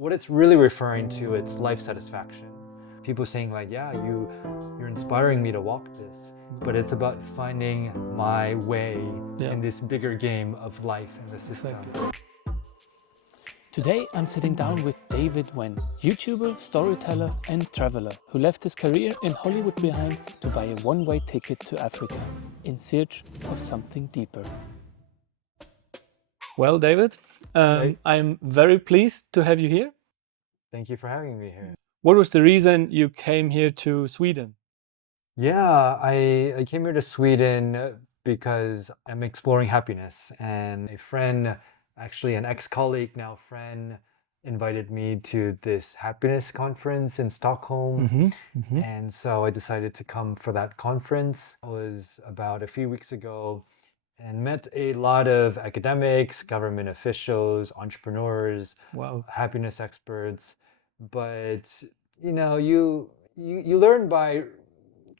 What it's really referring to, it's life satisfaction. People saying like, yeah, you're inspiring me to walk this, but it's about finding my way Yeah, in this bigger game of life and the system. exactly. Today I'm sitting down with David Wen, YouTuber, storyteller and traveler who left his career in Hollywood behind to buy a one-way ticket to Africa in search of something deeper. Well, David, Right? I'm very pleased to have you here. Thank you for having me here. What was the reason you came here to Sweden? Yeah, I came here to Sweden because I'm exploring happiness, and a friend, actually an ex-colleague, now friend, invited me to this happiness conference in Stockholm. And so I decided to come for that conference. It was about a few weeks ago and met a lot of academics, government officials, entrepreneurs, Wow. happiness experts. But you learn by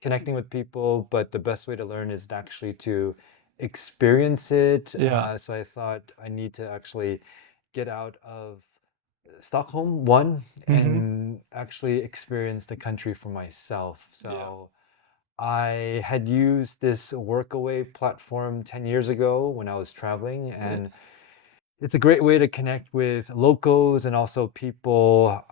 connecting with people, but the best way to learn is actually to experience it. Yeah. So I thought I need to actually get out of Stockholm, one, hmm and actually experience the country for myself. Yeah. So I had used this Workaway platform 10 years ago when I was traveling, Great. and it's a great way to connect with locals and also people,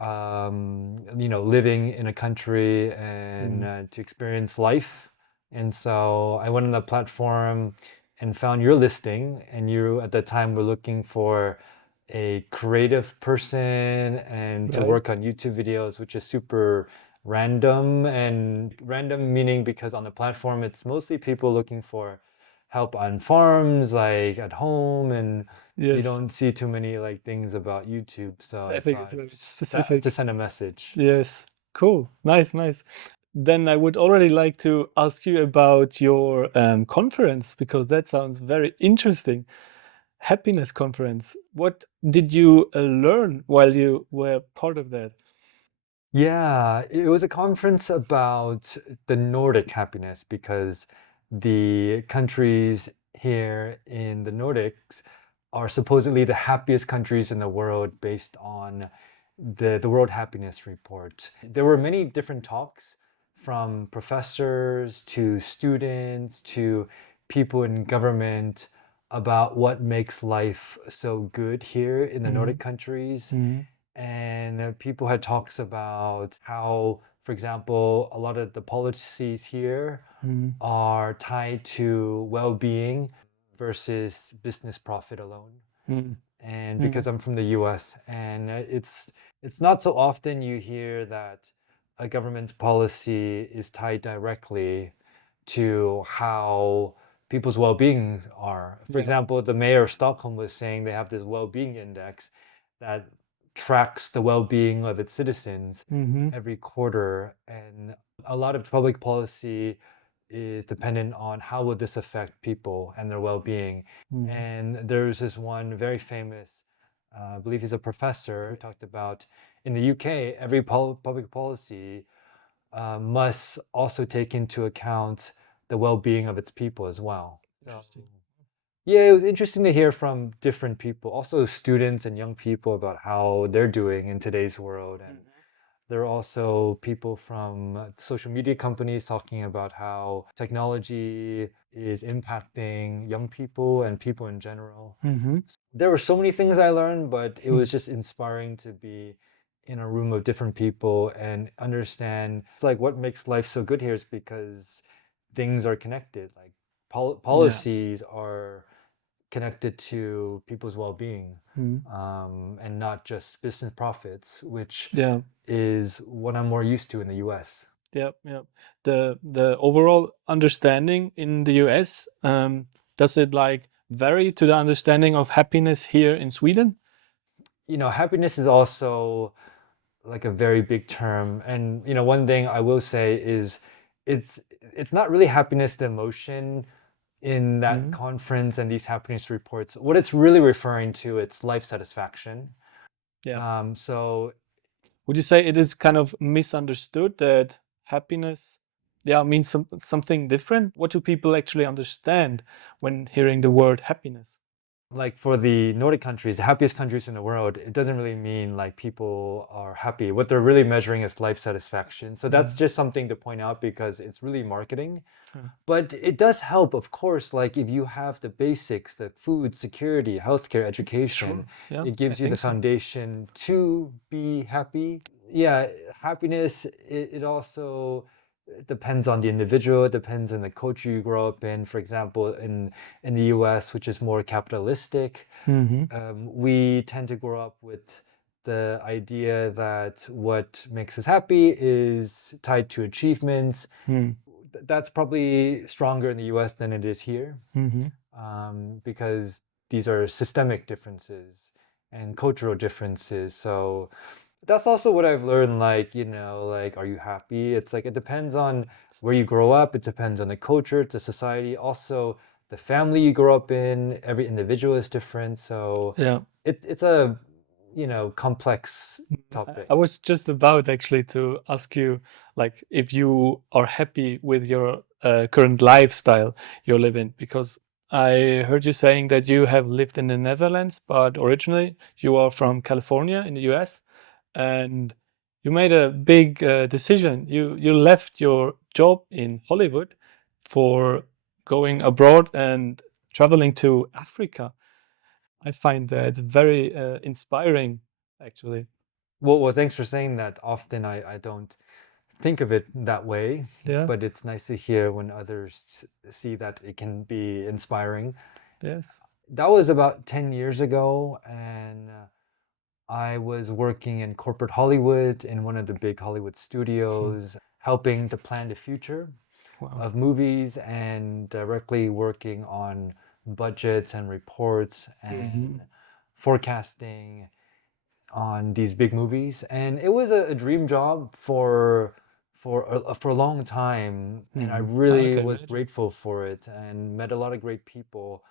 living in a country and Mm. to experience life. And so I went on the platform and found your listing, and you at the time were looking for a creative person and to Right. work on YouTube videos, which is super random. And random meaning because on the platform, it's mostly people looking for help on farms, like at home, and you Yes. don't see too many like things about YouTube, so I I think it's thought very that to specific. send a message. Yes. Cool. Nice, nice. Then I would already like to ask you about your conference because that sounds very interesting. Happiness conference. What did you learn while you were part of that? Yeah, it was a conference about the Nordic happiness because the countries here in the Nordics are supposedly the happiest countries in the world based on the World Happiness Report. There were many different talks from professors to students to people in government about what makes life so good here in the Mm-hmm. Nordic countries. Mm-hmm. And people had talks about how, for example, a lot of the policies here are tied to well-being versus business profit alone. And Mm-hmm. because I'm from the US, and it's not so often you hear that a government's policy is tied directly to how people's well-being are. For Yeah. example, the mayor of Stockholm was saying they have this well-being index that tracks the well-being of its citizens Mm-hmm. every quarter, and a lot of public policy is dependent on how will this affect people and their well-being. Mm-hmm. And there's this one very famous, I believe he's a professor, who talked about in the UK, every public policy must also take into account the well-being of its people as well. So, Interesting. yeah, it was interesting to hear from different people, also students and young people about how they're doing in today's world. And there are also people from social media companies talking about how technology is impacting young people and people in general. Mm-hmm. There were so many things I learned, but it was just inspiring to be in a room of different people and understand it's like what makes life so good here is because things are connected. Like Yeah. policies are connected to people's well-being, Mm. and not just business profits, which Yeah. is what I'm more used to in the US. Yeah. Yeah. The overall understanding in the US, does it like vary to the understanding of happiness here in Sweden? Happiness is also like a very big term. And one thing I will say is it's it's not really happiness, the emotion in that Mm. conference and these happiness reports. What it's really referring to, it's life satisfaction. Yeah. So Would you say it is kind of misunderstood that happiness, yeah, means something different? What do people actually understand when hearing the word happiness? like for the Nordic countries, the happiest countries in the world, it doesn't really mean like people are happy. What they're really measuring is life satisfaction. So that's just something to point out because it's really marketing. Uh, But it does help, of course, like if you have the basics, the food, security, healthcare, education, Sure. Yeah, it I gives you the think so. foundation to be happy. Yeah, happiness, it also depends on the individual, it depends on the culture you grow up in. For example, in the US, which is more capitalistic, Mm-hmm. we tend to grow up with the idea that what makes us happy is tied to achievements. Mm. That's probably stronger in the US than it is here, Mm-hmm. because these are systemic differences and cultural differences. So that's also what I've learned. Like, like, are you happy? It's like it depends on where you grow up, it depends on the culture, the society, also the family you grow up in. Every individual is different. So Yeah. it's a, complex I topic. was just about actually to ask you, like, if you are happy with your current lifestyle you live in, because I heard you saying that you have lived in the Netherlands, but originally you are from California in the US, and you made a big decision. You left your job in Hollywood for going abroad and traveling to Africa. I find that very inspiring, actually. Well, thanks for saying that. Often I don't think of it that way, Yeah. but it's nice to hear when others see that it can be inspiring. Yes. That was about 10 years ago, and I was working in corporate Hollywood in one of the big Hollywood Hmm. studios, helping to plan the future Wow. of movies and directly working on budgets and reports Hmm. and forecasting on these big movies. And it was a dream job for a long time, and I Hmm. I really can was imagine. grateful for it and met a lot of great people.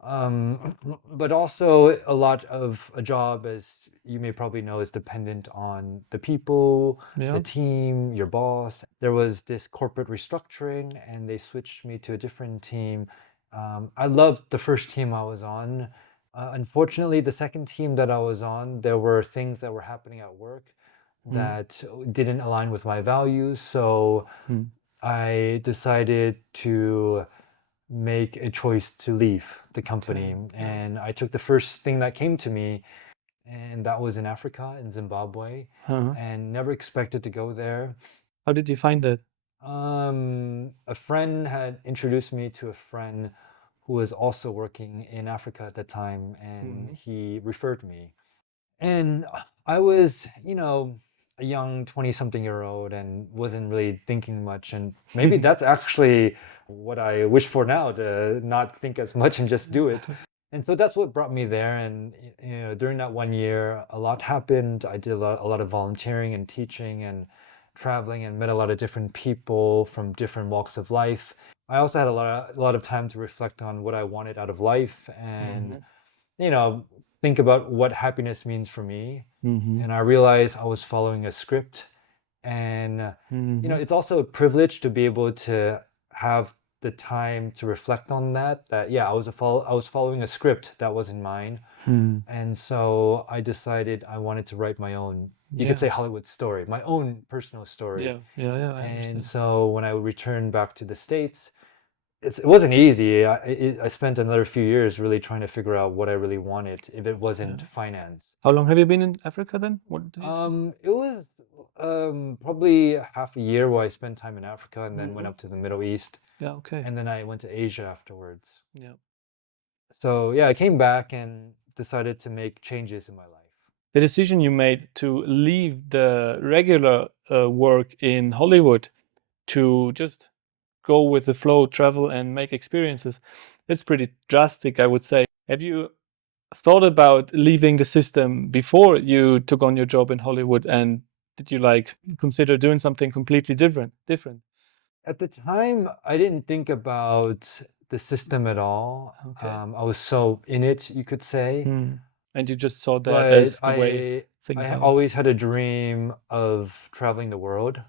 But also a lot of a job, as you may probably know, is dependent on the people, the Yeah. team, your boss. There was this corporate restructuring, and they switched me to a different team. I loved the first team I was on. Unfortunately, the second team that I was on, there were things that were happening at work Mm. that didn't align with my values. So Mm. I decided to make a choice to leave the company. Okay. Yeah. And I took the first thing that came to me, and that was in Africa, in Zimbabwe, Uh-huh. and never expected to go there. How did you find that? A friend had introduced me to a friend who was also working in Africa at the time, and Hmm. he referred me. And I was, a young 20-something-year-old and wasn't really thinking much. And maybe that's actually what I wish for now, to not think as much and just do it. And so that's what brought me there. And during that 1 year, a lot happened. I did a lot of volunteering and teaching and traveling and met a lot of different people from different walks of life. I also had a lot of time to reflect on what I wanted out of life and Hmm. you know, think about what happiness means for me. Hmm. And I realized I was following a script. And, Hmm. it's also a privilege to be able to have the time to reflect on that, yeah, I was following a script that wasn't mine. Hmm. And so I decided I wanted to write my own, you could Yeah. say Hollywood story, my own personal story. Yeah. Yeah. Yeah. I And understand. so when I returned back to the States, it wasn't easy. I spent another few years really trying to figure out what I really wanted if it Yeah. wasn't finance. How long have you been in Africa then? What did you say? It was probably half a year where I spent time in Africa and then went Hmm. up to the Middle East, Yeah. Okay. and then I went to Asia afterwards. Yeah. So yeah, I came back and decided to make changes in my life. The decision you made to leave the regular work in Hollywood to just go with the flow, travel and make experiences, that's pretty drastic, I would say. Have you thought about leaving the system before you took on your job in Hollywood, and did you like consider doing something completely different? At the time, I didn't think about the system at all. Okay. I was so in it, you could say. Hmm. And you just saw that But as the way I things I are. always had a dream of traveling the world.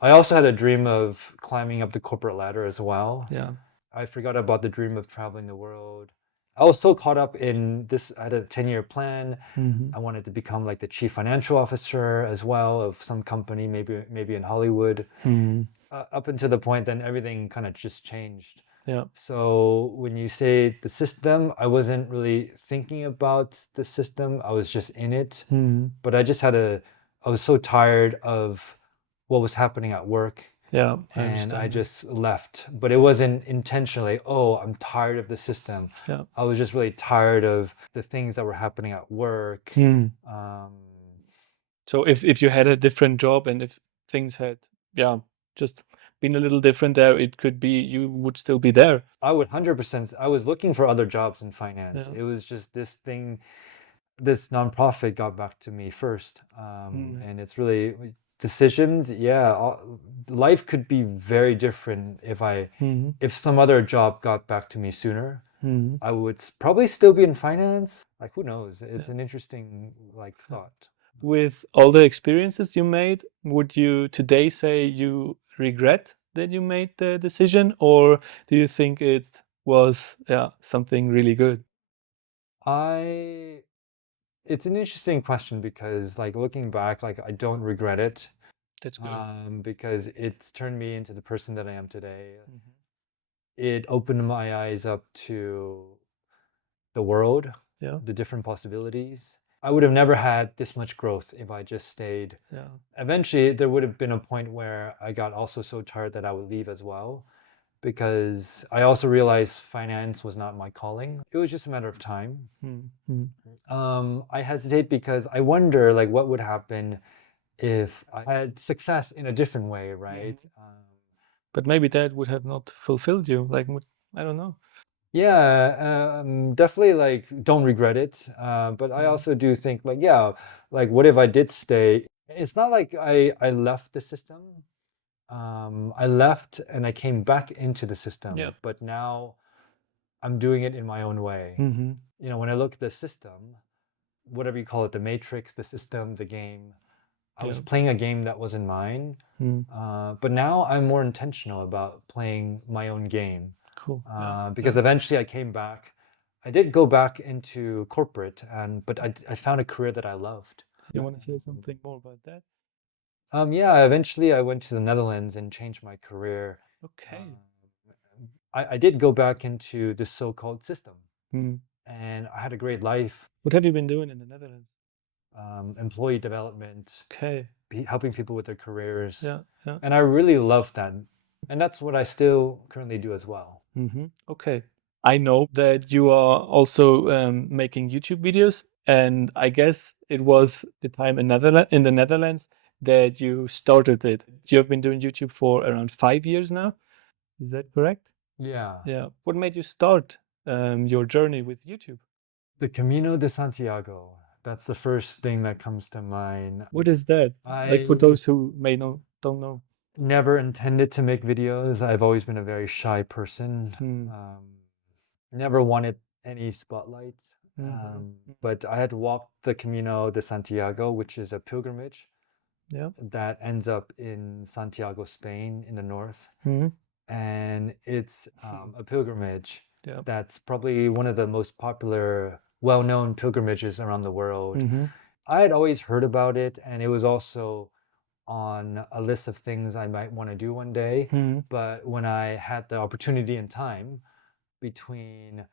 I also had a dream of climbing up the corporate ladder as well. Yeah. I forgot about the dream of traveling the world. I was so caught up in this. I had a 10-year plan. Mhm. I wanted to become like the chief financial officer as well of some company, maybe in Hollywood. Mhm. Up until the point, then everything kind of just changed. Yeah. So when you say the system, I wasn't really thinking about the system. I was just in it. Mhm. But I was so tired of what was happening at work, Yeah, I and I understand that. just left. But it wasn't intentionally, oh, I'm tired of the system. Yeah. I was just really tired of the things that were happening at work. Mhm. Um, So if you had a different job and if things had, yeah, just been a little different there, it could be you would still be there. I would 100%, I was looking for other jobs in finance. Yeah. It was just this thing, this nonprofit got back to me first. Mhm. And it's really decisions. Yeah, life could be very different Mhm. if some other job got back to me sooner. Mhm. I would probably still be in finance. Like, who knows? It's Yeah. an interesting like Yeah. thought. With all the experiences you made, would you today say you regret that you made the decision, or do you think it was, yeah, something really good? I It's an interesting question because like looking back, like I don't regret it. That's good. Because it's turned me into the person that I am today. Mhm. It opened my eyes up to the world, Yeah. the different possibilities. I would have never had this much growth if I just stayed. Yeah. Eventually, there would have been a point where I got also so tired that I would leave as well, because I also realized finance was not my calling. It was just a matter of time. Mhm. Mhm. I hesitate because I wonder like what would happen if I had success in a different way, right? Mhm. But maybe that would have not fulfilled you. Like, I don't know. Yeah, definitely like don't regret it. But I Mhm. also do think like, yeah, like what if I did stay? It's not like I left the system. I left and I came back into the Yeah. system, but now I'm doing it in my own way. Mhm. You know, when I look at the system, whatever you call it, the matrix, the system, the game, I was Yeah. playing a game that wasn't mine. Mhm. But now I'm more intentional about playing my own game, Cool. Yeah. because Yeah. eventually I came back. I did go back into corporate, but I found a career that I loved. You want to say something more about that? Yeah, eventually I went to the Netherlands and changed my career. Okay. Um, I did go back into the so-called system, Mhm. and I had a great life, What have you been doing in the Netherlands? employee development, Okay. helping people with their careers, Yeah. Yeah. and I really loved that. And that's what I still currently do as well. Okay. I know that you are also making YouTube videos, and I guess it was the time in the Netherlands that you started it. You have been doing YouTube for around 5 years now. Is that correct? Yeah. Yeah. What made you start your journey with YouTube? The Camino de Santiago. That's the first thing that comes to mind. What is that? Like for I those who may know, don't know. never intended to make videos. I've always been a very shy person. Hmm. Um, Never wanted any spotlight. Mm-hmm. But I had walked the Camino de Santiago, which is a pilgrimage Yeah. that ends up in Santiago, Spain, in the north. Hmm. And it's a pilgrimage Yeah. that's probably one of the most popular, well-known pilgrimages around the world. Hmm. I had always heard about it, and it was also on a list of things I might want to do one day. Hmm. But when I had the opportunity and time between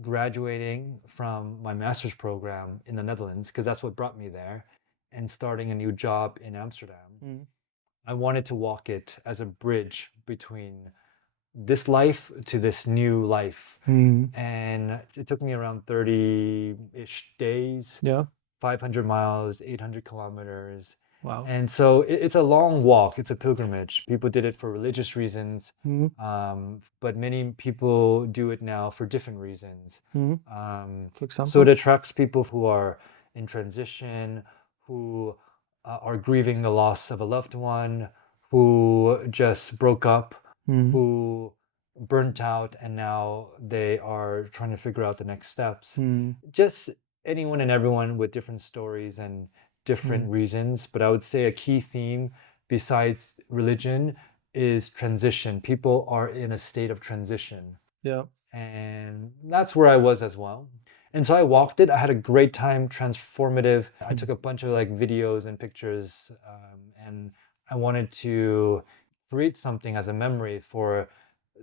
graduating from my master's program in the Netherlands, because that's what brought me there, and starting a new job in Amsterdam, Hmm. I wanted to walk it as a bridge between this life to this new life. Hmm. And it took me around 30-ish days, Yeah. 500 miles, 800 kilometers. Wow. And so it's a long walk, it's a pilgrimage. People did it for religious reasons, Hmm. but many people do it now for different reasons. Hmm. For So it example. attracts people who are in transition, who are grieving the loss of a loved one, who just broke up, Hmm. who burnt out, and now they are trying to figure out the next steps. Hmm. Just anyone and everyone with different stories and different Hmm. reasons. But I would say a key theme besides religion is transition. People are in a state of transition. Yeah. and that's where I was as well. And so I walked it. I had a great time, transformative. I took a bunch of like videos and pictures, and I wanted to create something as a memory for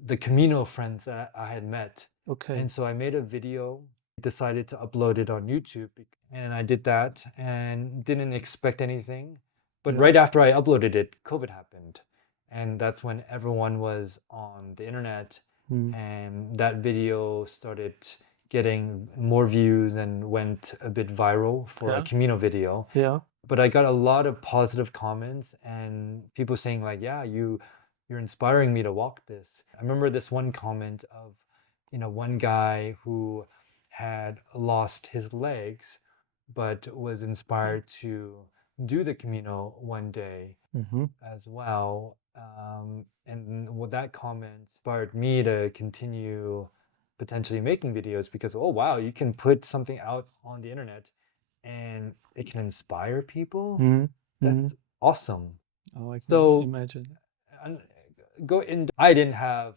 the Camino friends that I had met. Okay. And so I made a video, decided to upload it on YouTube, and I did that and didn't expect anything. But Yeah. right after I uploaded it, COVID happened. And that's when everyone was on the internet, and that video started getting more views and went a bit viral for a Yeah. Camino video. Yeah. But I got a lot of positive comments and people saying like, yeah, you're inspiring me to walk this. I remember this one comment of, one guy who had lost his legs, but was inspired to do the Camino one day Mm-hmm. as well. And what that comment inspired me to continue potentially making videos because, oh, wow, you can put something out on the internet and it can inspire people. Mm-hmm. That's awesome. Oh, I can So imagine. and I didn't have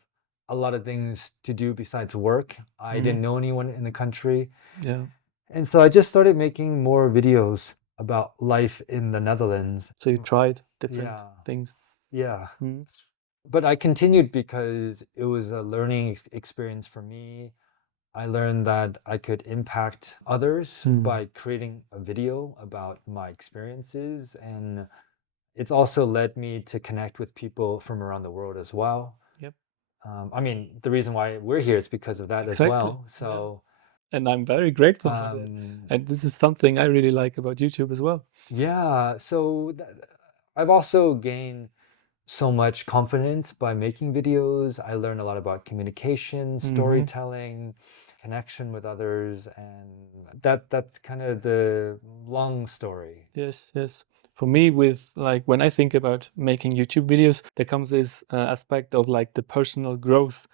a lot of things to do besides work. I didn't know anyone in the country. Yeah. And so I just started making more videos about life in the Netherlands. So you tried different Yeah. things. Yeah. Mm-hmm. But I continued because it was a learning experience for me. I learned that I could impact others by creating a video about my experiences. And it's also led me to connect with people from around the world as well. Yep. I mean, the reason why we're here is because of that as Exactly. well. Yeah. So, And I'm very grateful for that. And this is something I really like about YouTube as well. yeah. So I've also gained so much confidence by making videos. I learned a lot about communication, storytelling, connection with others, and that's kind of the long story. Yes, yes. For me, with like when I think about making YouTube videos, there comes this aspect of like the personal growth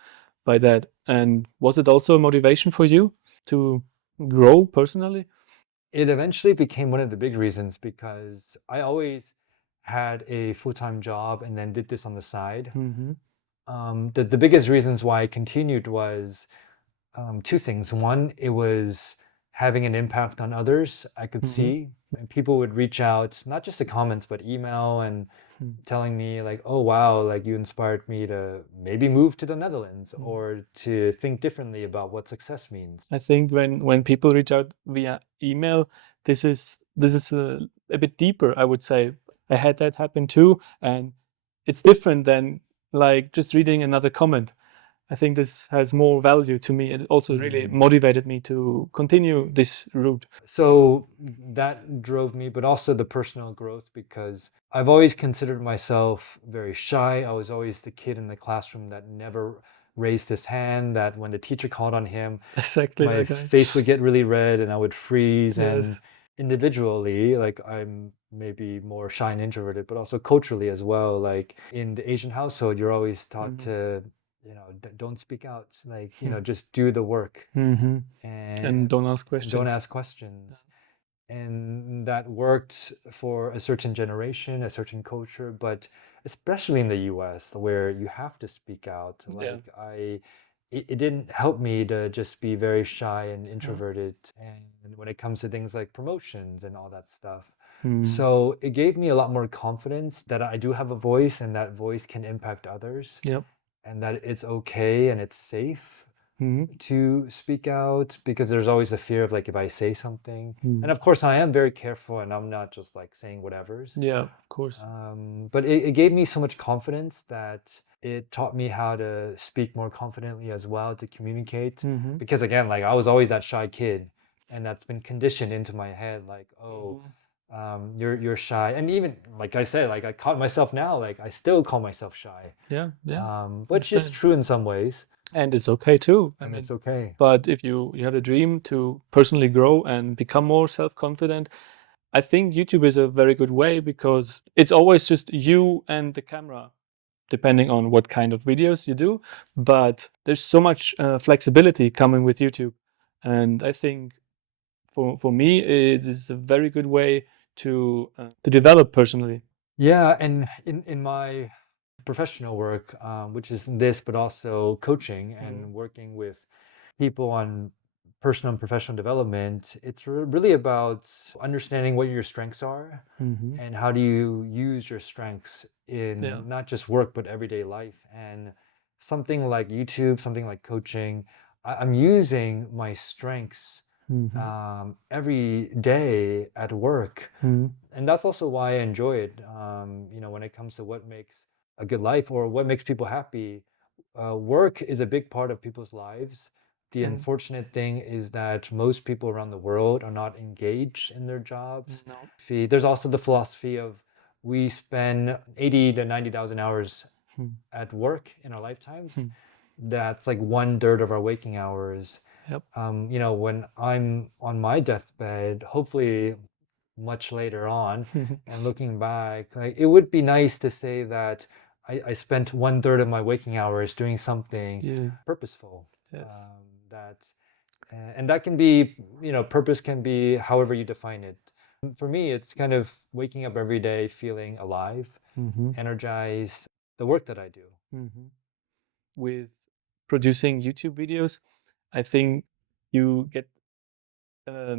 by that. And was it also a motivation for you to grow personally? It eventually became one of the big reasons because I always had a full-time job and then did this on the side. Mm-hmm. The biggest reasons why I continued was two things. One, it was having an impact on others. I could see, and people would reach out, not just the comments, but email and telling me like, oh, wow, like you inspired me to maybe move to the Netherlands or to think differently about what success means. I think when people reach out via email, this is a bit deeper, I would say. I had that happen too, and it's different than like just reading another comment. I think this has more value to me. It also really motivated me to continue this route. So that drove me, but also the personal growth because I've always considered myself very shy. I was always the kid in the classroom that never raised his hand, that when the teacher called on him, Exactly my that guy. face would get really red and I would freeze. Yes. And individually, like I'm maybe more shy and introverted, but also culturally as well. Like in the Asian household, you're always taught to, don't speak out, like, just do the work Mm-hmm. and And don't ask questions. don't ask questions. And that worked for a certain generation, a certain culture, but especially in the US where you have to speak out. Yeah. Like it didn't help me to just be very shy and introverted. And when it comes to things like promotions and all that stuff. So it gave me a lot more confidence that I do have a voice and that voice can impact others. Yep. And that it's okay and it's safe to speak out because there's always a fear of like if I say something. And of course I am very careful and I'm not just like saying whatever's. Yeah, of course. But it gave me so much confidence that it taught me how to speak more confidently as well, to communicate. Because again, like I was always that shy kid and that's been conditioned into my head like, oh, you're shy. And even like I said, like I caught myself now, like I still call myself shy. Yeah, yeah. Which is true in some ways. And it's okay too. And it's okay. But if you have a dream to personally grow and become more self-confident, I think YouTube is a very good way because it's always just you and the camera, depending on what kind of videos you do. But there's so much flexibility coming with YouTube. And I think for me, it is a very good way to develop personally. Yeah, and in my professional work, which is this, but also coaching and working with people on personal and professional development, it's really about understanding what your strengths are Mm-hmm. and how do you use your strengths Yeah. in not just work but everyday life. And something like YouTube, something like coaching, I'm using my strengths Mm-hmm. every day at work, Mm-hmm. and that's also why I enjoy it. When it comes to what makes a good life or what makes people happy, work is a big part of people's lives. The Yeah. unfortunate thing is that most people around the world are not engaged in their jobs. No. There's also the philosophy of we spend 80 to 90,000 hours Mm. at work in our lifetimes. Mm. That's like 1/3 of our waking hours. Yep. When I'm on my deathbed, hopefully much later on, and looking back, like it would be nice to say that I spent 1/3 of my waking hours doing something Yeah. purposeful. Yes. That and that can be, purpose can be however you define it. For me, it's kind of waking up every day feeling alive, Mm-hmm. energized, the work that I do. Mm-hmm. With producing YouTube videos, I think you get a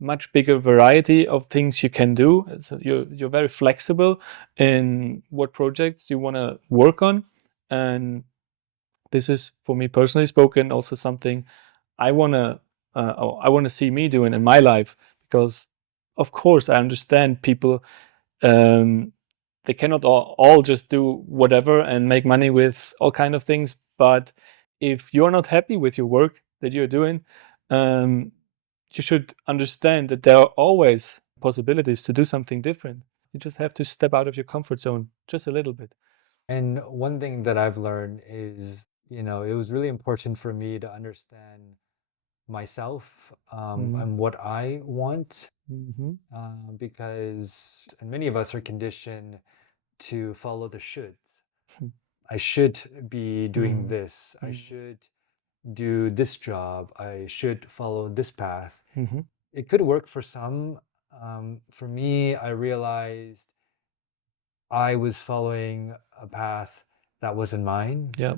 much bigger variety of things you can do. So you're very flexible in what projects you want to work on, and this is for me personally spoken also something I want to see me doing in my life, because of course I understand people, um, they cannot all just do whatever and make money with all kind of things. But if you're not happy with your work that you're doing, um, you should understand that there are always possibilities to do something different. You just have to step out of your comfort zone just a little bit. And one thing that I've learned is, it was really important for me to understand myself, Mm-hmm. and what I want, Mm-hmm. because and many of us are conditioned to follow the shoulds. I should be doing this. I should do this job. I should follow this path. Mm-hmm. It could work for some. For me, I realized I was following a path that wasn't mine, Yeah.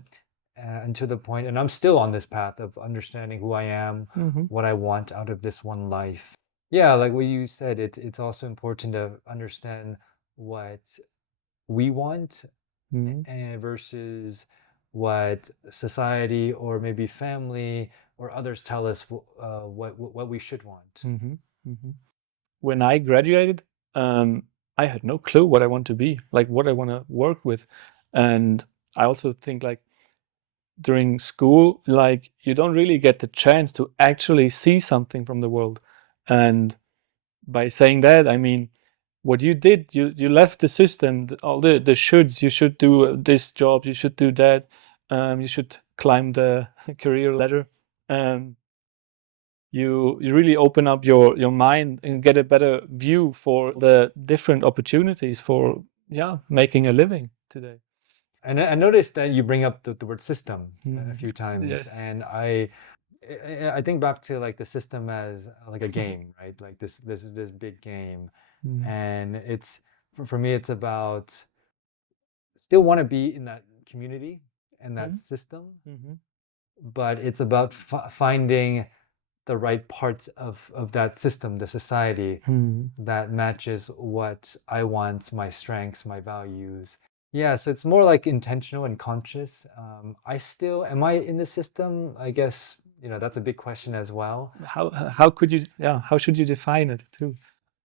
and to the point, and I'm still on this path of understanding who I am, Mm-hmm. what I want out of this one life. Yeah, like what you said, it's also important to understand what we want, Mm-hmm. versus what society or maybe family or others tell us what we should want. Mm-hmm. Mm-hmm. When I graduated, I had no clue what I want to be, like what I want to work with. And I also think like during school, like you don't really get the chance to actually see something from the world. And by saying that, I mean, what you did, you left the system, all the shoulds, you should do this job, you should do that, you should climb the career ladder. Um, you really open up your mind and get a better view for the different opportunities for, yeah, making a living today. And I noticed that you bring up the word system a Mm. few times, Yes. and I think back to like the system as like a game, right? Like this big game, Mm. and it's for me, it's about still want to be in that community and that Mm. system, Mhm. but it's about finding the right parts of that system, the society Mm. that matches what I want, my strengths, my values. Yeah, so it's more like intentional and conscious. I still, am I in the system? I guess, that's a big question as well. How could you, yeah, how should you define it too?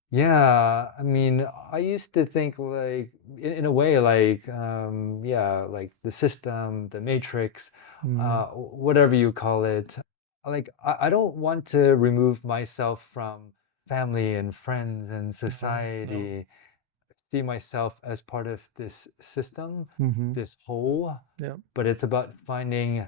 Yeah, I mean, I used to think like, in a way, like, yeah, like the system, the matrix, Mm. whatever you call it. Like, I don't want to remove myself from family and friends and No, no. society, see myself as part of this system, Mhm. this whole, Yeah. but it's about finding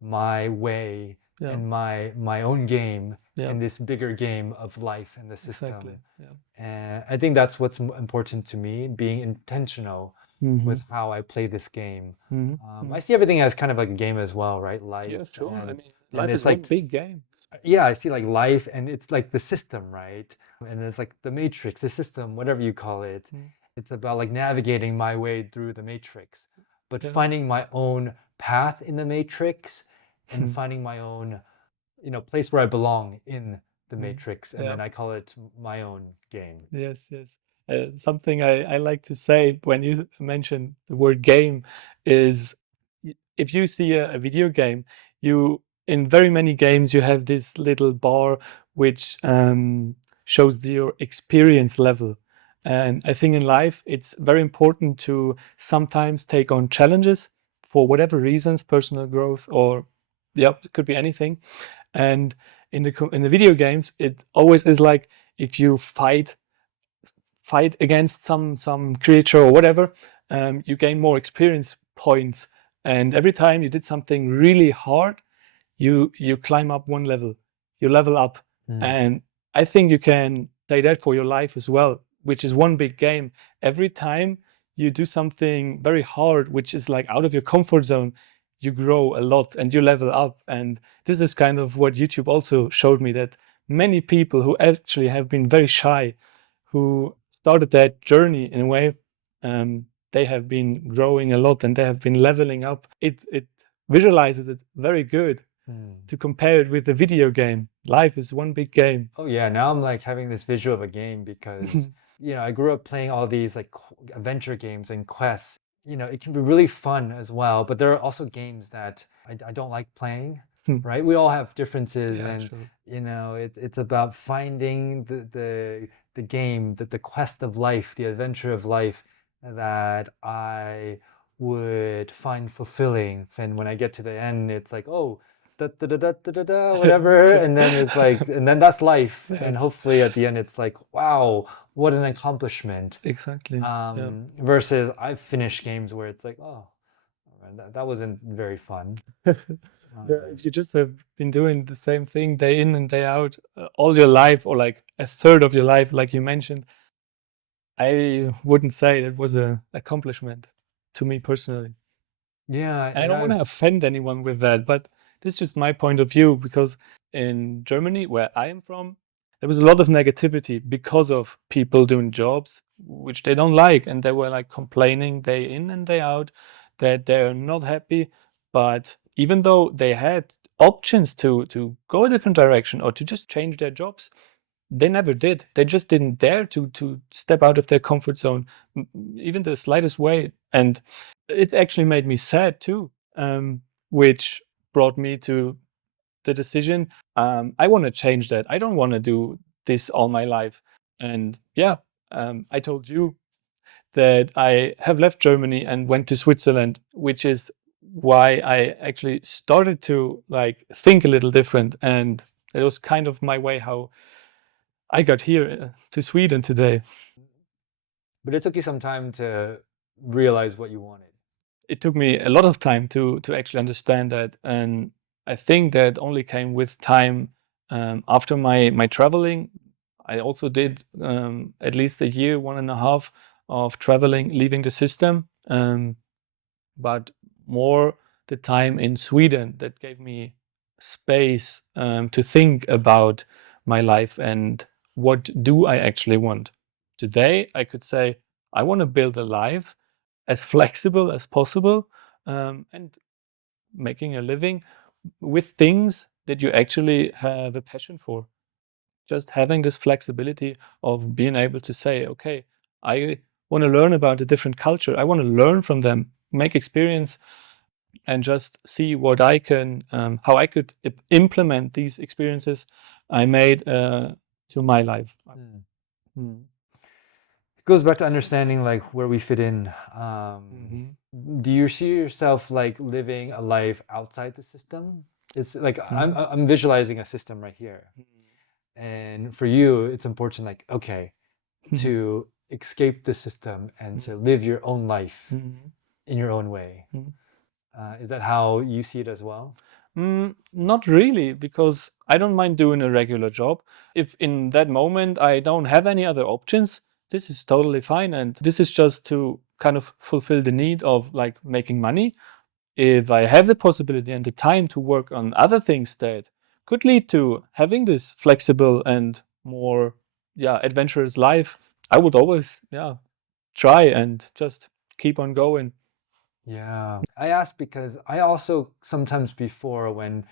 my way Yeah. and my own game Yeah. in this bigger game of life and the Exactly. system. Yeah. And I think that's what's important to me, being intentional with Mhm. how I play this game. Mhm. I Mhm. see everything as kind of like a game as well, right? Yeah, Life sure. I mean, and life is it's one like, big game. yeah, I see like life and it's like the system, right? And it's like the matrix, the system, whatever you call it. Mm. It's about like navigating my way through the matrix, but Yeah. finding my own path in the matrix and finding my own place where I belong in the Mm. Matrix, and Yeah. then I call it my own game. Yes, yes. Something I like to say when you mention the word game is if you see a video game, you in very many games you have this little bar which shows your experience level. And I think in life it's very important to sometimes take on challenges for whatever reasons, personal growth or yeah, it could be anything. And in the video games, it always is like if you fight against some creature or whatever, you gain more experience points. And every time you did something really hard, you climb up one level, you level up. Mm. And I think you can say that for your life as well, which is one big game. Every time you do something very hard, which is like out of your comfort zone, you grow a lot and you level up. And this is kind of what YouTube also showed me, that many people who actually have been very shy, who started that journey in a way, they have been growing a lot and they have been leveling up. It visualizes it very good Mm. to compare it with the video game. Life is one big game. Oh yeah, now I'm like having this visual of a game because I grew up playing all these like adventure games and quests. It can be really fun as well, but there are also games that I don't like playing, right? We all have differences, Yeah, and sure. it's about finding the game, the quest of life, the adventure of life that I would find fulfilling. And when I get to the end, it's like, oh, da, da, da, da, da, da, da, whatever, and then it's like, and then that's life, Yes, and hopefully at the end it's like, wow, what an accomplishment. exactly. Yeah. Versus I've finished games where it's like, oh, that wasn't very fun. Yeah, if you just have been doing the same thing day in and day out all your life, or like a third of your life, like you mentioned, I wouldn't say it was a accomplishment to me personally. Yeah, I and don't want I've to offend anyone with that, but this is just my point of view, because in Germany, where I am from, there was a lot of negativity because of people doing jobs which they don't like, and they were like complaining day in and day out that they're not happy. But even though they had options to go a different direction or to just change their jobs, they never did. They just didn't dare to step out of their comfort zone, even the slightest way. And it actually made me sad too, which brought me to the decision. I want to change that. I don't want to do this all my life. And yeah, I told you that I have left Germany and went to Switzerland, which is why I actually started to like think a little different. And it was kind of my way how I got here to Sweden today. but it took you some time to realize what you wanted. It took me a lot of time to actually understand that, and I think that only came with time. After my traveling, I also did at least a year, 1.5 of traveling, leaving the system, but more the time in Sweden that gave me space to think about my life and what do I actually want. Today, I could say I want to build a life as flexible as possible, and making a living with things that you actually have a passion for. Just having this flexibility of being able to say, okay, I want to learn about a different culture. I want to learn from them, make experience, and just see what I can, how I could implement these experiences I made to my life. Mm. Mm. It goes back to understanding like where we fit in. Mhm. Do you see yourself like living a life outside the system? It's like I'm Mhm. I'm visualizing a system right here, and for you, it's important like okay Mhm. to escape the system and to live your own life Mhm. in your own way. Mhm. Is that how you see it as well? Not really, because I don't mind doing a regular job. If in that moment I don't have any other options, this is totally fine. And this is just to kind of fulfill the need of like making money. If I have the possibility and the time to work on other things that could lead to having this flexible and more, yeah, adventurous life, I would always, yeah, try and just keep on going. Yeah. I asked because I also sometimes before when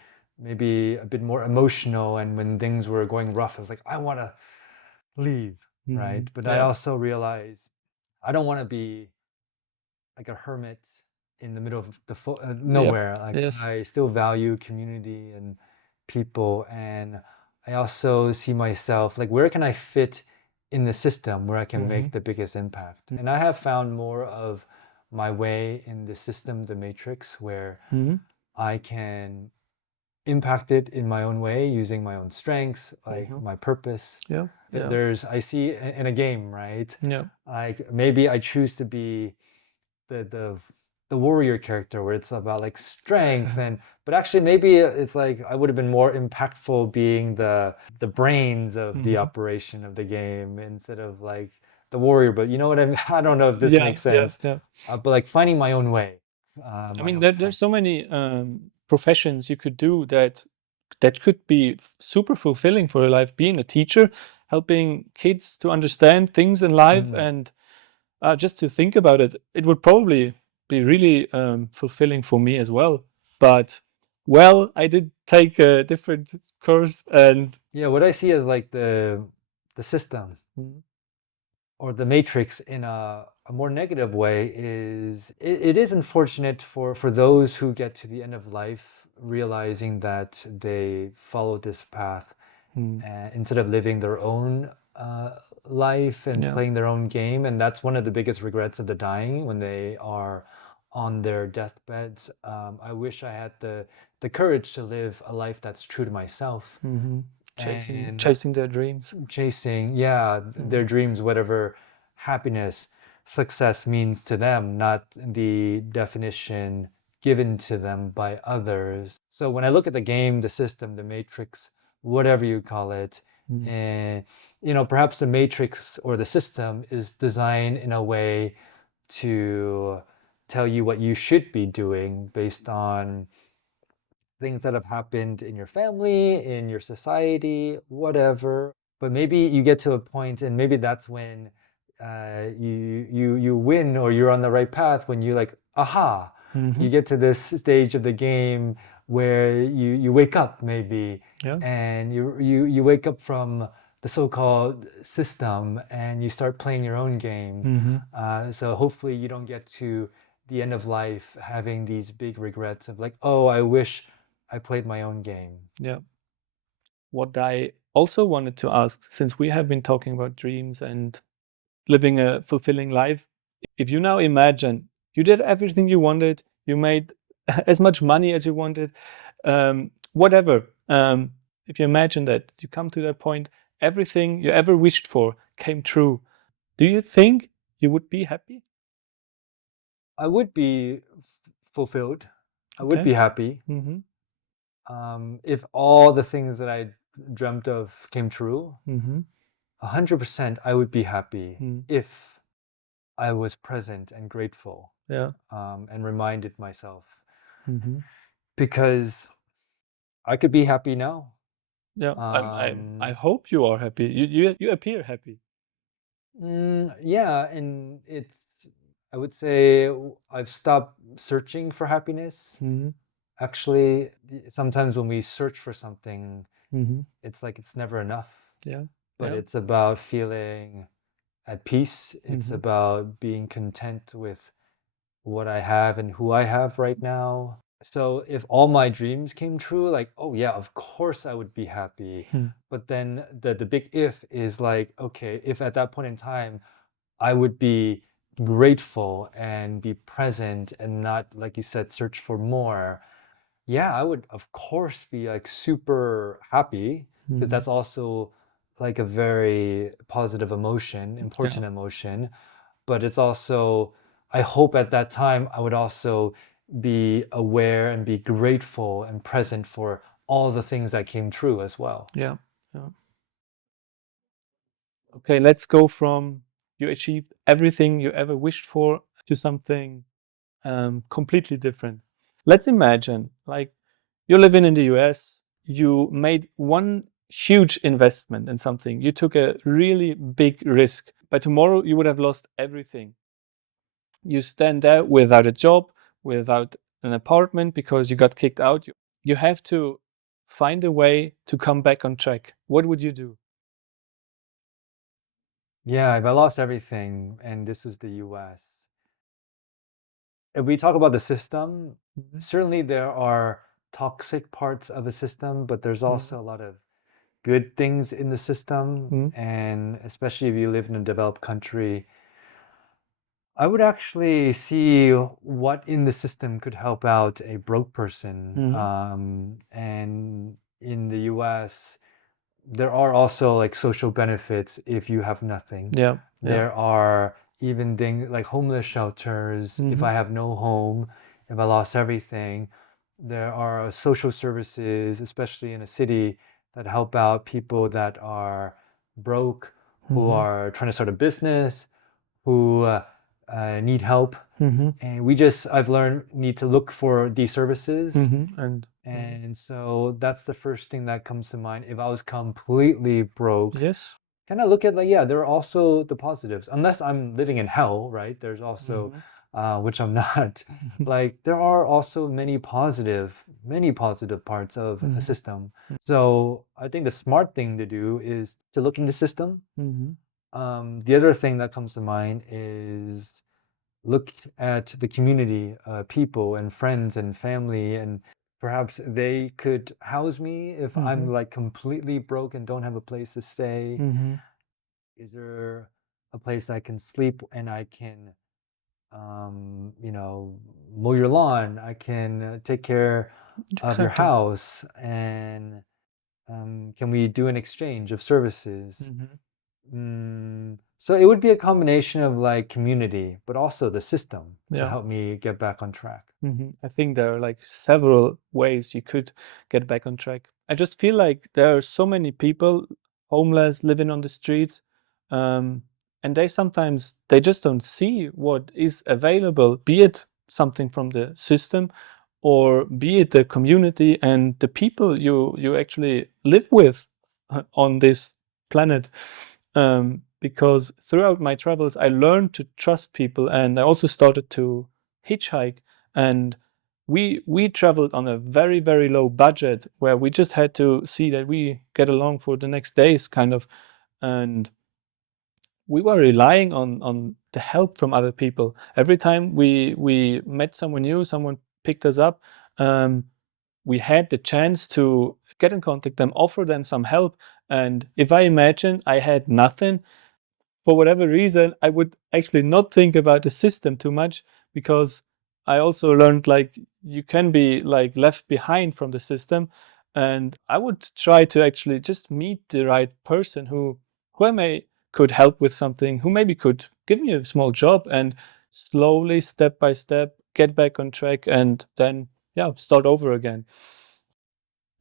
maybe a bit more emotional, and when things were going rough, I was like, I want to leave, right? But I Yeah. also realized I don't want to be like a hermit in the middle of Yep. nowhere. Like Yes. I still value community and people, and I also see myself like where can I fit in the system where I can Mm-hmm. make the biggest impact. And I have found more of my way in the system, the matrix, where Mm-hmm. I can impact it in my own way using my own strengths, like Mm-hmm. my purpose. Yeah. Yeah. There's I see in a game, right? Yeah. Like maybe I choose to be the the the warrior character where it's about like strength, and but actually maybe it's like I would have been more impactful being the brains of the Mm-hmm. operation of the game instead of like the warrior. But you know what I mean? I don't know if this Yeah. makes Yeah. sense. Yeah. But like finding my own way, I my mean, own path. there's so many professions you could do that could be super fulfilling for your life. Being a teacher, helping kids to understand things in life, Mm. and just to think about it, it would probably be really fulfilling for me as well. But well, I did take a different course, and Yeah, what I see as like the system Mhm. or the matrix in a more negative way is it is unfortunate for those who get to the end of life realizing that they followed this path Mm. instead of living their own life and Yeah. playing their own game. And that's one of the biggest regrets of the dying when they are on their deathbeds. I wish I had the courage to live a life that's true to myself Hmm. and Chasing their dreams. chasing, yeah, their Mm. dreams, whatever happiness, success means to them, not the definition given to them by others. So when I look at the game, the system, the matrix, whatever you call it, Mm. and perhaps the matrix or the system is designed in a way to tell you what you should be doing based on things that have happened in your family, in your society, whatever. But maybe you get to a point, and maybe that's when you win or you're on the right path when you like, aha, Hmm. you get to this stage of the game where you wake up maybe, Yeah. and you wake up from the so-called system and you start playing your own game. Hmm. So hopefully you don't get to the end of life having these big regrets of like, oh, I wish I played my own game. Yeah. What I also wanted to ask, since we have been talking about dreams and living a fulfilling life, if you now imagine you did everything you wanted, you made as much money as you wanted, whatever. If you imagine that you come to that point, everything you ever wished for came true, do you think you would be happy? I would be fulfilled. I would Okay. be happy Mm-hmm. if all the things that I dreamt of came true. Mm-hmm. 100%, I would be happy Mm. if I was present and grateful Yeah. and reminded myself Mm-hmm. because I could be happy now. Yeah. I Um, hope you are happy. You appear happy. yeah, and I would say I've stopped searching for happiness. Mm-hmm. Actually, sometimes when we search for something, Mm-hmm. it's like it's never enough, Yeah. but Yeah. it's about feeling at peace. It's Mm-hmm. about being content with what I have and who I have right now. So if all my dreams came true, like, oh yeah, of course I would be happy. But then the big if is like, okay, if at that point in time I would be grateful and be present and not, like you said, search for more. Yeah, I would, of course, be like super happy because Mm-hmm. that's also like a very positive emotion, Yeah. important emotion. But it's also, I hope at that time I would also be aware and be grateful and present for all the things that came true as well. Yeah. Yeah. Okay, let's go from you achieved everything you ever wished for to something completely different. Let's imagine, like, you're living in the US, you made one huge investment in something, you took a really big risk. By tomorrow, you would have lost everything. You stand there without a job, without an apartment because you got kicked out. You have to find a way to come back on track, what would you do? Yeah, if I lost everything and this was the US, if we talk about the system, Mhm. certainly there are toxic parts of a system, but there's Mhm. also a lot of good things in the system. Mhm. And especially if you live in a developed country, I would actually see what in the system could help out a broke person. Mhm. And in the US, there are also like social benefits if you have nothing. Yeah. Yeah. There are even things like homeless shelters. If Mhm. I have no home, if I lost everything, there are social services, especially in a city, that help out people that are broke, who Mhm. are trying to start a business, who need help. Mhm. And I've learned, need to look for these services. Mhm. And mhm. And so that's the first thing that comes to mind. If I was completely broke, Yes. kind of look at like, yeah, there are also the positives. Unless I'm living in hell, right? There's also, Mhm. which I'm not. Like there are also many positive parts of a Mhm. system. So I think the smart thing to do is to look in the system. Mhm. The other thing that comes to mind is look at the community, people and friends and family, and perhaps they could house me if I'm Mhm. like completely broke and don't have a place to stay. Mhm. Is there a place I can sleep and I can, mow your lawn? I can take care of your Exactly. house, and can we do an exchange of services? Mhm. So it would be a combination of like community, but also the system to Yeah. help me get back on track. I think there are like several ways you could get back on track. I just feel like there are so many people homeless living on the streets, um, and they just don't see what is available, be it something from the system or be it the community and the people you actually live with on this planet. Because throughout my travels, I learned to trust people, and I also started to hitchhike. And we traveled on a very low budget, where we just had to see that we get along for the next days, kind of. And we were relying on the help from other people. Every time we met someone new, someone picked us up, um, we had the chance to get in contact them, offer them some help. And if I imagine I had nothing, for whatever reason, I would actually not think about the system too much, because I also learned like you can be like left behind from the system, and I would try to actually just meet the right person who I may could help with something, who maybe could give me a small job, and slowly, step by step, get back on track, and then yeah, start over again.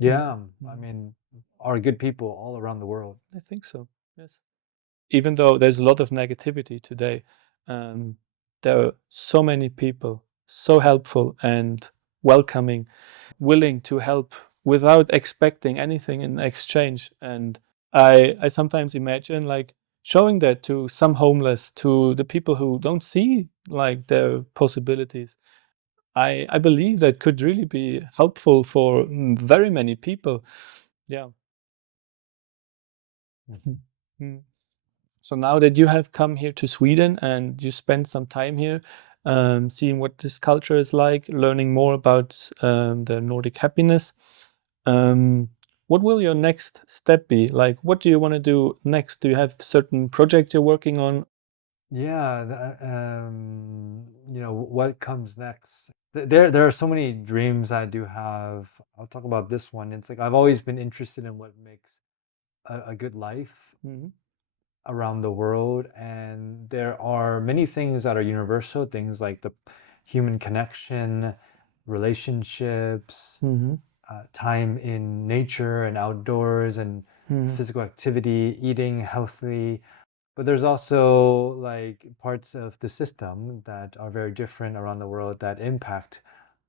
Mm, Yeah, I mm, mean, are good people all around the world. I think so. Yes. Even though there's a lot of negativity today, um, there are so many people so helpful and welcoming, willing to help without expecting anything in exchange. And I sometimes imagine like showing that to some homeless, to the people who don't see like their possibilities. I believe that could really be helpful for very many people. Yeah. Mhm. Mm. So now that you have come here to Sweden and you spent some time here, seeing what this culture is like, learning more about the Nordic happiness, um, what will your next step be? Like, what do you want to do next? Do you have certain projects you're working on? Yeah, what comes next? There are so many dreams I do have. I'll talk about this one. It's like I've always been interested in what makes a good life Hmm. around the world, and there are many things that are universal, things like the human connection, relationships, Hmm. time in nature and outdoors, and Hmm. physical activity, eating healthily. But there's also like parts of the system that are very different around the world that impact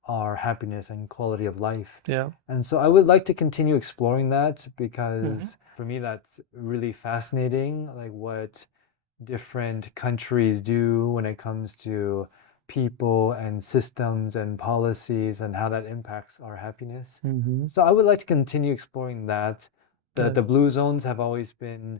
our happiness and quality of life. Yeah. And so I would like to continue exploring that Hmm. because for me that's really fascinating, like what different countries do when it comes to people and systems and policies and how that impacts our happiness. Mm-hmm. So I would like to continue exploring that. The Yes. blue zones have always been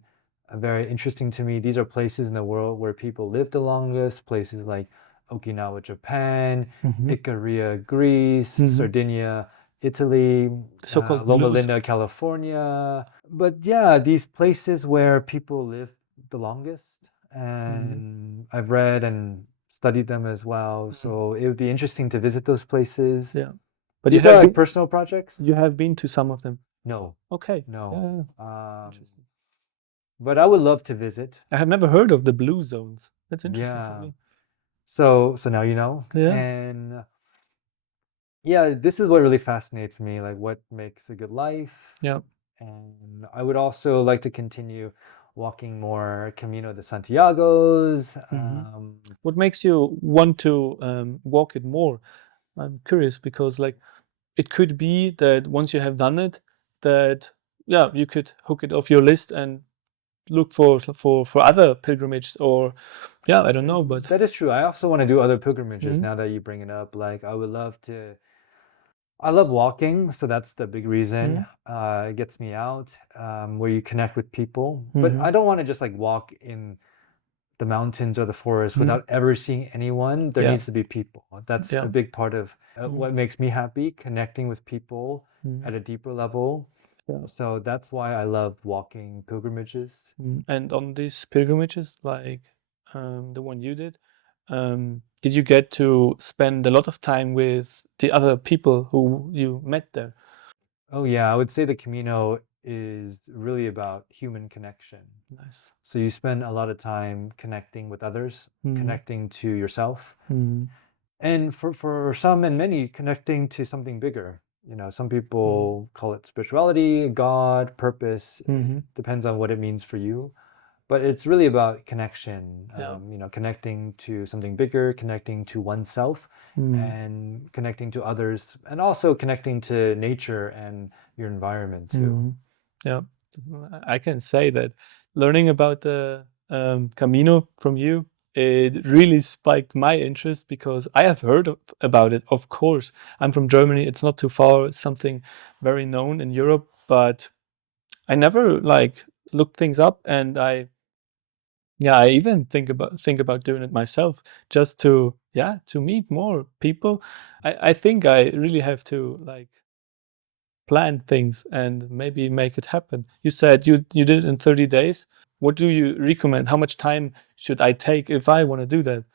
very interesting to me. These are places in the world where people live the longest, places like Okinawa, Japan, Mm-hmm. Icaria, Greece, Mhm. Sardinia, Italy, So-called Loma blues. Linda, California. But yeah, these places where people live the longest, and I've read and studied them as well. So it would be interesting to visit those places. Yeah. But These you are have like been, personal projects? you have been to some of them. No, Okay. no. Yeah. Interesting. But I would love to visit. I have never heard of the blue zones. That's interesting for Yeah. me. So now you know. Yeah. And yeah, this is what really fascinates me, like what makes a good life. Yeah. And I would also like to continue walking more Camino de Santiago's. What makes you want to walk it more? I'm curious because like it could be that once you have done it, that yeah, you could hook it off your list and look for other pilgrimages or yeah, I don't know, but That is true. I also want to do other pilgrimages Mhm. now that you bring it up. Like I would love to. I love walking, so that's the big reason. It gets me out, where you connect with people. But I don't want to just like walk in the mountains or the forest Mhm. without ever seeing anyone. There Yeah. needs to be people. That's Yeah. a big part of Mhm. what makes me happy, connecting with people Mhm. at a deeper level. Yeah. So that's why I love walking pilgrimages. And on these pilgrimages, like the one you did you get to spend a lot of time with the other people who you met there? Oh yeah, I would say the Camino is really about human connection. Nice. So you spend a lot of time connecting with others, connecting to yourself, and for some and many, connecting to something bigger. You know, some people call it spirituality, God, purpose. It depends on what it means for you. But it's really about connection, Yeah. connecting to something bigger, connecting to oneself, and connecting to others, and also connecting to nature and your environment too. Yeah, I can say that learning about the Camino from you, it really spiked my interest because I have heard about it. Of course, I'm from Germany. It's not too far. It's something very known in Europe, but I never like looked things up, and I even think about doing it myself just to meet more people. I think I really have to like plan things and maybe make it happen. You said you did it in 30 days. What do you recommend? How much time should I take if I want to do that?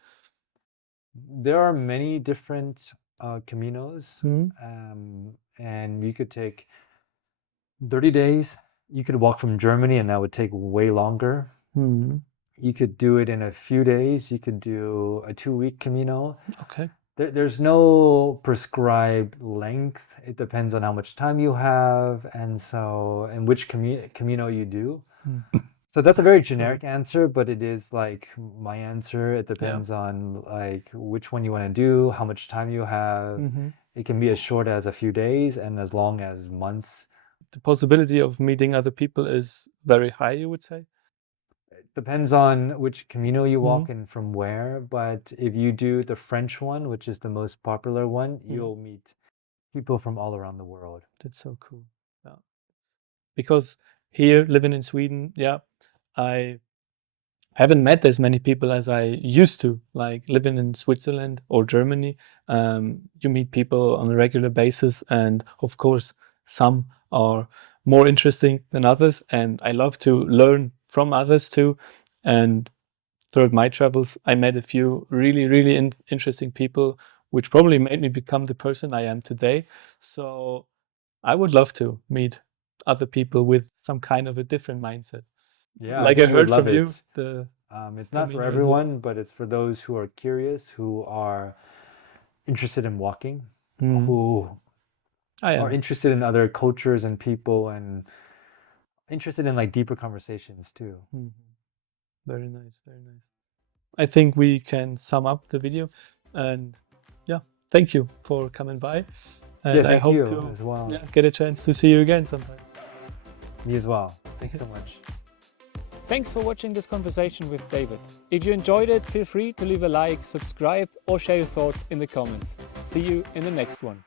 There are many different Caminos, Mhm. and you could take 30 days. You could walk from Germany, and that would take way longer. Mhm. You could do it in a few days. You could do a 2-week Camino. Okay. There's no prescribed length. It depends on how much time you have, and which Camino you do. So that's a very generic answer, but it is like my answer. It depends on like which one you want to do, how much time you have. It can be as short as a few days and as long as months. The possibility of meeting other people is very high, you would say. Depends on which Camino you walk and from where, but if you do the French one, which is the most popular one, you'll meet people from all around the world. That's so cool. Yeah. Because here, living in Sweden, yeah, I haven't met as many people as I used to. Like living in Switzerland or Germany, you meet people on a regular basis, and of course, some are more interesting than others. And I love to learn from others too. And throughout my travels, I met a few really, really interesting people, which probably made me become the person I am today. So I would love to meet other people with some kind of a different mindset. Yeah, I Like I think you would heard love from you, it. the It's not for Camino is a everyone, but it's for those who are curious, who are interested in walking, who I are am. interested in other cultures and people, and interested in like deeper conversations too. Very nice, very nice. I think we can sum up the video, and yeah, thank you for coming by, Yeah, and I thank hope you to as well. get a chance to see you again sometime. Me as well. Thanks so much. Thanks for watching this conversation with David. If you enjoyed it, feel free to leave a like, subscribe, or share your thoughts in the comments. See you in the next one.